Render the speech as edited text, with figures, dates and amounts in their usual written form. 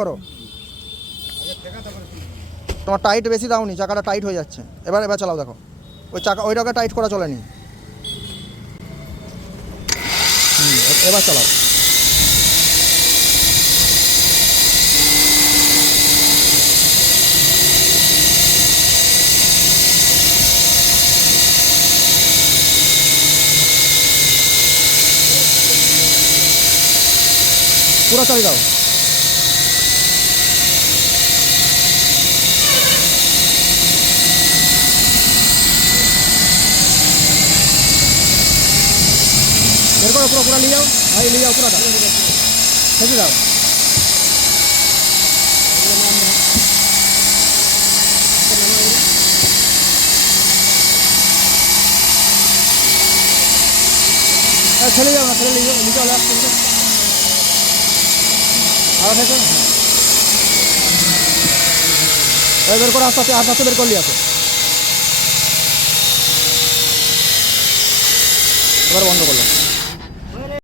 করো, তোমার টাইট বেশি দাওনি, চাকাটা টাইট হয়ে যাচ্ছে। এবার এবার চালাও, দেখো ওই চাকা ওইটাকে টাইট করা চলেনি। এবার চালাও। পুরো চালিয়ে দাও। বের করো, পুরো পুরো নিয়ে যাও ভাই, নিয়ে যাও পুরোটা, খেতে দাও। ছেলে যাও না, ছেলে নিয়ে যাও, নিচে চলে আসছে আর থেকে বের করে আস্তে আস্তে আস্তে আস্তে বের করলি আছে। এবার বন্ধ করলাম।